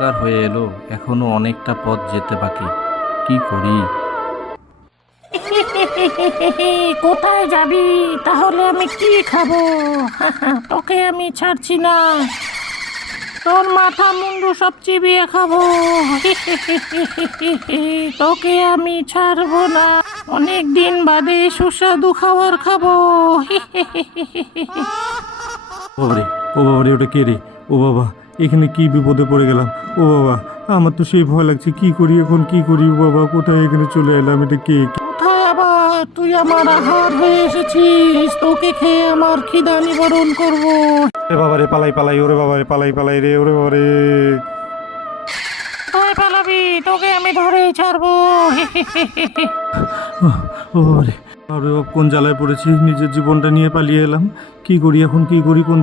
অন্ধকার হয়ে এলো, এখনো অনেকটা পথ যেতে বাকি। কি করি? কোথায় যাবি? তাহলে আমি কি খাবো? তোকে আমি ছাড়ছি না। তোর মাথা মুন্ডু সব চিবিয়ে খাবো। তোকে আমি ছাড়বো না। অনেক দিন বাদে সুস্বাদু খাবার খাবো। বাবারে, ও বাবারে, ওটা কে রে? ও বাবা, এখানে কি বিপদে পড়ে গেলাম! ও বাবা, আমার তো সেই ভয় লাগছে, কি করি এখন, কি করি? ও বাবা, কোথায় এখানে চলে এলাম? এটা কে? কোথায় আবার? তুই আমার আহার হয়ে এসেছিস। তোকে খেয়ে আমার খিদা নিবারণ করবো। রে বাবারে, পালাই পালাই, ওরে বাবারে, পালাই পালাই রে, ওরে বাবারে! কোথায় পালাবি? তোকে আমি ধরেই ছাড়বো। ও বাবারে, বাবারে বাপ, কোন জ্বালায় পড়েছি! নিজের জীবনটা নিয়ে পালিয়ে এলাম। কি করি এখন, কি করি, কোন